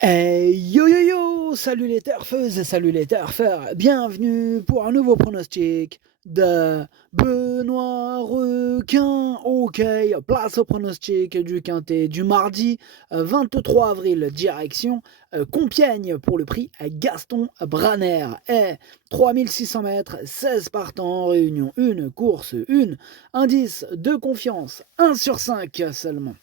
Yo yo yo, salut les turfeuses, salut les turfeurs, bienvenue pour un nouveau pronostic de Benoît Requin. Ok, place au pronostic du quintet du mardi 23 avril, direction Compiègne pour le prix Gaston Branner. Et 3600 mètres, 16 partants en réunion, une course, une indice de confiance, 1 sur 5 seulement.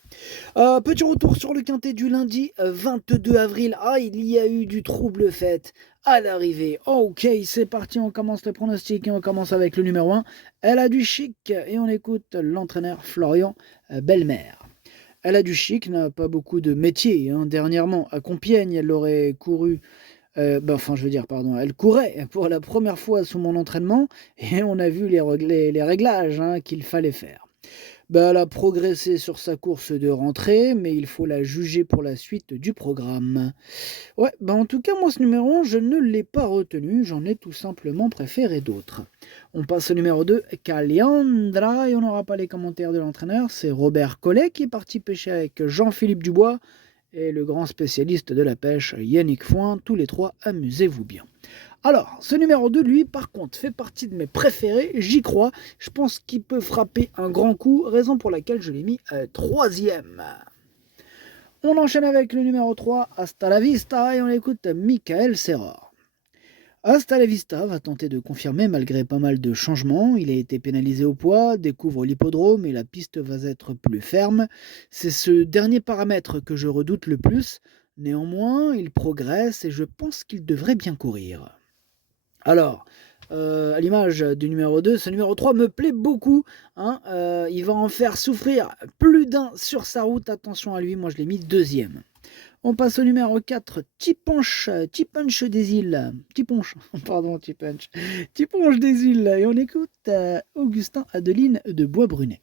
Petit retour sur le quintet du lundi 22 avril. Ah, il y a eu du trouble fait à l'arrivée. Ok, c'est parti, on commence le pronostic et on commence avec le numéro 1. Elle a du chic et on écoute l'entraîneur Florian Belmer. Elle a du chic, n'a pas beaucoup de métier. Dernièrement, à Compiègne, elle aurait couru elle courait pour la première fois sous mon entraînement et on a vu les réglages qu'il fallait faire. Elle a progressé sur sa course de rentrée, mais il faut la juger pour la suite du programme. Ouais, en tout cas, moi, ce numéro 1, je ne l'ai pas retenu, j'en ai tout simplement préféré d'autres. On passe au numéro 2, Caliandra, et on n'aura pas les commentaires de l'entraîneur, c'est Robert Collet qui est parti pêcher avec Jean-Philippe Dubois et le grand spécialiste de la pêche, Yannick Foin. Tous les trois, amusez-vous bien. Alors, ce numéro 2, lui, par contre, fait partie de mes préférés, j'y crois. Je pense qu'il peut frapper un grand coup, raison pour laquelle je l'ai mis troisième. On enchaîne avec le numéro 3, Hasta la Vista, et on écoute Michael Serror. Hasta la Vista va tenter de confirmer malgré pas mal de changements. Il a été pénalisé au poids, découvre l'hippodrome et la piste va être plus ferme. C'est ce dernier paramètre que je redoute le plus. Néanmoins, il progresse et je pense qu'il devrait bien courir. Alors, à l'image du numéro 2, ce numéro 3 me plaît beaucoup. Il va en faire souffrir plus d'un sur sa route. Attention à lui, moi je l'ai mis deuxième. On passe au numéro 4, Tiponche des îles. Tiponche, pardon, Tiponche des îles. Et on écoute Augustin Adeline de Bois-Brunet.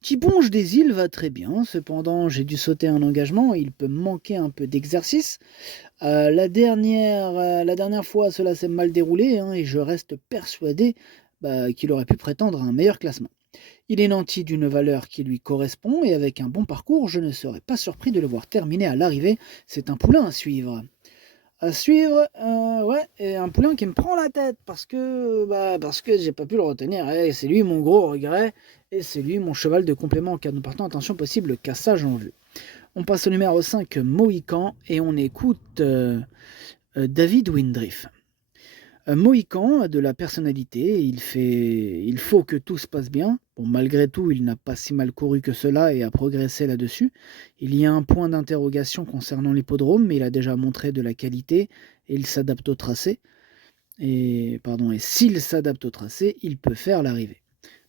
Tiponche des îles va très bien, cependant j'ai dû sauter un engagement, il peut me manquer un peu d'exercice. La dernière fois, cela s'est mal déroulé et je reste persuadé qu'il aurait pu prétendre à un meilleur classement. Il est nanti d'une valeur qui lui correspond et avec un bon parcours, je ne serais pas surpris de le voir terminer à l'arrivée. C'est un poulain à suivre. Ouais, et un poulain qui me prend la tête parce que j'ai pas pu le retenir. Et c'est lui mon gros regret et c'est lui mon cheval de complément en cas de partant. Attention, possible cassage en vue. On passe au numéro 5, Mohican, et on écoute David Windriff. Mohican a de la personnalité, il faut que tout se passe bien. Bon, malgré tout, il n'a pas si mal couru que cela et a progressé là-dessus. Il y a un point d'interrogation concernant l'hippodrome, mais il a déjà montré de la qualité et il s'adapte au tracé. Et s'il s'adapte au tracé, il peut faire l'arrivée.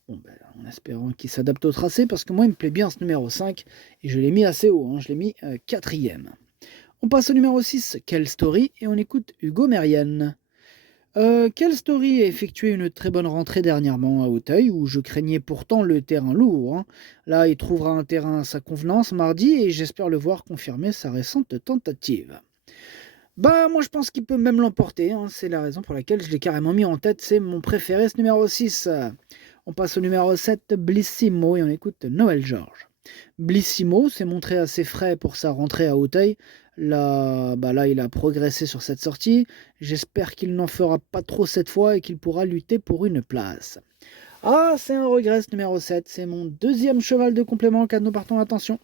En espérant qu'il s'adapte au tracé, parce que moi, il me plaît bien ce numéro 5, et je l'ai mis assez haut, je l'ai mis quatrième. On passe au numéro 6, Quelle Story, et on écoute Hugo Merienne. Quelle Story a effectué une très bonne rentrée dernièrement à Auteuil, où je craignais pourtant le terrain lourd. Là, il trouvera un terrain à sa convenance mardi, et j'espère le voir confirmer sa récente tentative. Moi je pense qu'il peut même l'emporter, c'est la raison pour laquelle je l'ai carrément mis en tête, c'est mon préféré, ce numéro 6. On passe au numéro 7, Blissimo, et on écoute Noël Georges. Blissimo s'est montré assez frais pour sa rentrée à Auteuil. Là, il a progressé sur cette sortie. J'espère qu'il n'en fera pas trop cette fois et qu'il pourra lutter pour une place. Ah, c'est un regret ce numéro 7, c'est mon deuxième cheval de complément en cas de nous partons, attention.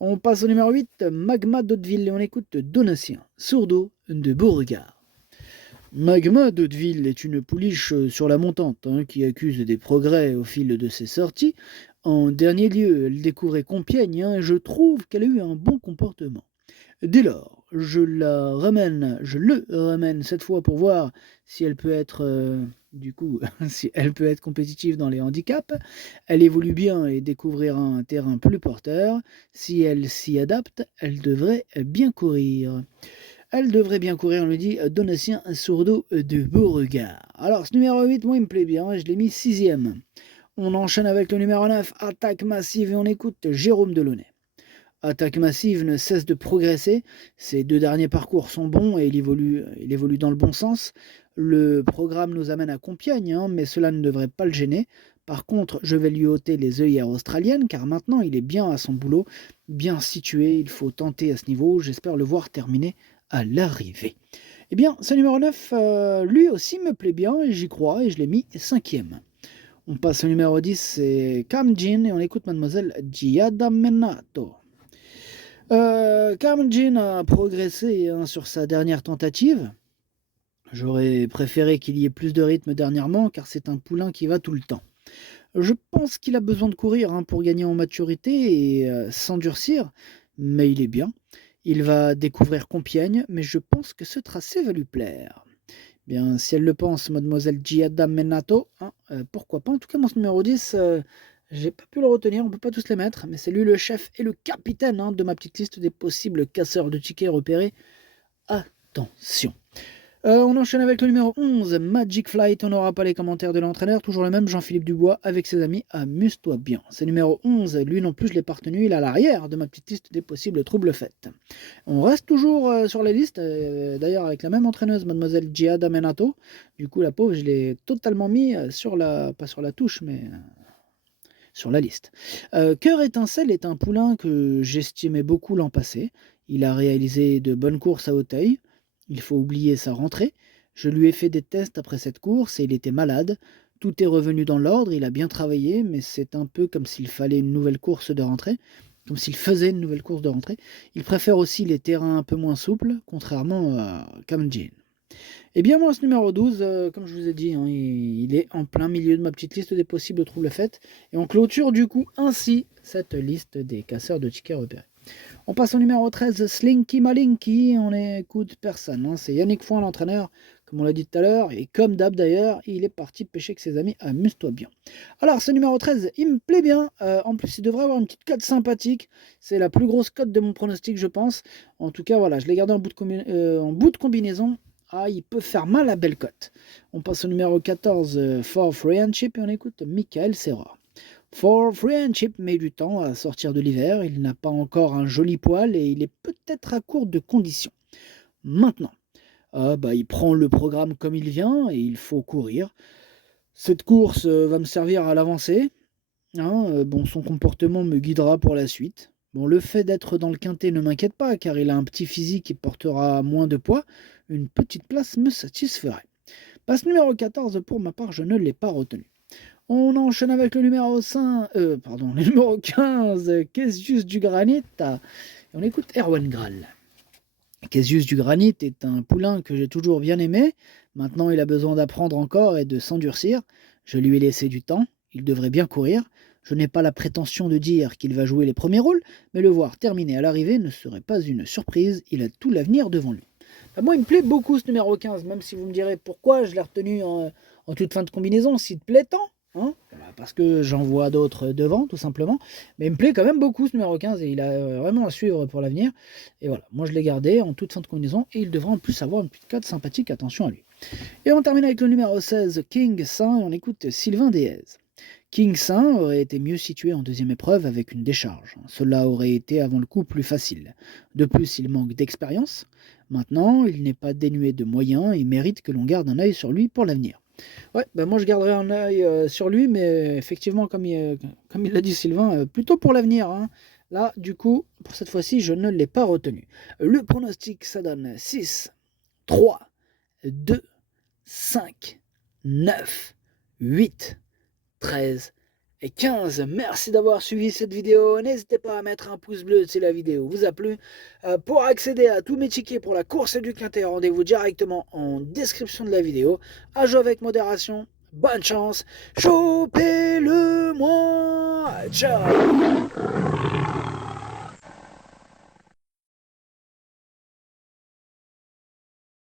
On passe au numéro 8, Magma d'Hauteville, et on écoute Donatien, Sourdeau de Beauregard. Magma d'Hauteville est une pouliche sur la montante qui accuse des progrès au fil de ses sorties. En dernier lieu, elle découvrait Compiègne et je trouve qu'elle a eu un bon comportement. Dès lors, je le ramène cette fois pour voir si elle peut être, si elle peut être compétitive dans les handicaps. Elle évolue bien et découvrira un terrain plus porteur. Si elle s'y adapte, elle devrait bien courir. Elle devrait bien courir, on lui dit Donatien Sourdeau de Beauregard. Alors, ce numéro 8, moi, il me plaît bien, je l'ai mis sixième. On enchaîne avec le numéro 9, Attaque Massive, et on écoute Jérôme Delaunay. Attaque Massive ne cesse de progresser, ses deux derniers parcours sont bons et il évolue dans le bon sens. Le programme nous amène à Compiègne, mais cela ne devrait pas le gêner. Par contre, je vais lui ôter les œillères australiennes car maintenant il est bien à son boulot, bien situé, il faut tenter à ce niveau. J'espère le voir terminer à l'arrivée. Eh bien, ce numéro 9, lui aussi me plaît bien et j'y crois et je l'ai mis 5e. On passe au numéro 10, c'est Kamjin et on écoute Mademoiselle Giada Menato. Kamjin a progressé sur sa dernière tentative. J'aurais préféré qu'il y ait plus de rythme dernièrement car c'est un poulain qui va tout le temps. Je pense qu'il a besoin de courir pour gagner en maturité et s'endurcir, mais il est bien. Il va découvrir Compiègne, mais je pense que ce tracé va lui plaire. Bien, si elle le pense, mademoiselle Giada Menato, pourquoi pas. En tout cas, mon numéro 10, j'ai pas pu le retenir, on peut pas tous les mettre, mais c'est lui le chef et le capitaine de ma petite liste des possibles casseurs de tickets repérés. Attention. On enchaîne avec le numéro 11, Magic Flight. On n'aura pas les commentaires de l'entraîneur, toujours le même, Jean-Philippe Dubois, avec ses amis, amuse-toi bien. C'est numéro 11, lui non plus je l'ai pas retenu, il est à l'arrière de ma petite liste des possibles troubles faits. On reste toujours sur la liste, d'ailleurs avec la même entraîneuse, mademoiselle Giada Menato. Du coup la pauvre, je l'ai totalement mis pas sur la touche, mais sur la liste. Cœur Étincelle est un poulain que j'estimais beaucoup l'an passé. Il a réalisé de bonnes courses à Auteuil. Il faut oublier sa rentrée. Je lui ai fait des tests après cette course et il était malade. Tout est revenu dans l'ordre, il a bien travaillé, mais c'est un peu comme s'il fallait une nouvelle course de rentrée, comme s'il faisait une nouvelle course de rentrée. Il préfère aussi les terrains un peu moins souples, contrairement à Kamjin. Eh bien moi, ce numéro 12, comme je vous ai dit, il est en plein milieu de ma petite liste des possibles troubles faits, et on clôture du coup ainsi cette liste des casseurs de tickets repérés. On passe au numéro 13, Slinky Malinky, on n'écoute personne, c'est Yannick Foin l'entraîneur, comme on l'a dit tout à l'heure, et comme d'hab d'ailleurs, il est parti pêcher avec ses amis, amuse-toi bien. Alors ce numéro 13, il me plaît bien, en plus il devrait avoir une petite cote sympathique, c'est la plus grosse cote de mon pronostic je pense, en tout cas voilà, je l'ai gardé en bout de combinaison, il peut faire mal à belle cote. On passe au numéro 14, For Friendship, et on écoute Michael Serra. For Friendship met du temps à sortir de l'hiver, il n'a pas encore un joli poil et il est peut-être à court de conditions. Maintenant, il prend le programme comme il vient et il faut courir. Cette course va me servir à l'avancée. Son comportement me guidera pour la suite. Le fait d'être dans le quintet ne m'inquiète pas car il a un petit physique et portera moins de poids. Une petite place me satisferait. Passe numéro 14, pour ma part, je ne l'ai pas retenu. On enchaîne avec le numéro le numéro 15, Casius du Granit. Et on écoute Erwan Graal. Casius du Granit est un poulain que j'ai toujours bien aimé. Maintenant, il a besoin d'apprendre encore et de s'endurcir. Je lui ai laissé du temps. Il devrait bien courir. Je n'ai pas la prétention de dire qu'il va jouer les premiers rôles, mais le voir terminer à l'arrivée ne serait pas une surprise. Il a tout l'avenir devant lui. Moi, il me plaît beaucoup ce numéro 15, même si vous me direz pourquoi je l'ai retenu en toute fin de combinaison, s'il te plaît tant. Parce que j'en vois d'autres devant, tout simplement. Mais il me plaît quand même beaucoup ce numéro 15 et il a vraiment à suivre pour l'avenir. Et voilà, moi je l'ai gardé en toute fin de combinaison et il devrait en plus avoir une petite cote sympathique, attention à lui. Et on termine avec le numéro 16, King Saint, et on écoute Sylvain Déez. King Saint aurait été mieux situé en deuxième épreuve avec une décharge. Cela aurait été avant le coup plus facile. De plus, il manque d'expérience. Maintenant, il n'est pas dénué de moyens et mérite que l'on garde un œil sur lui pour l'avenir. Moi je garderai un œil sur lui, mais effectivement, comme il l'a dit Sylvain, plutôt pour l'avenir. Là, du coup, pour cette fois-ci, je ne l'ai pas retenu. Le pronostic, ça donne 6, 3, 2, 5, 9, 8, 13 et 15. Merci d'avoir suivi cette vidéo. N'hésitez pas à mettre un pouce bleu si la vidéo vous a plu. Pour accéder à tous mes tickets pour la course du quintet, rendez-vous directement en description de la vidéo. À jouer avec modération. Bonne chance. Chopez-le moi. Ciao.